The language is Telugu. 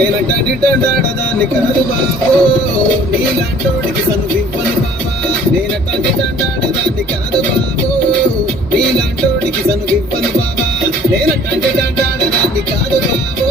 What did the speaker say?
నేనంటే దండాడదాన్ని కాదు బాబో నీలాంటోడికి సన్నివ్వను బాబా నేనంటే దండాడదాన్ని కాదు బాబో నీలాంటోడికి సన్నివ్వను బాబా నేనంటే దండాడదాన్ని కాదు బాబో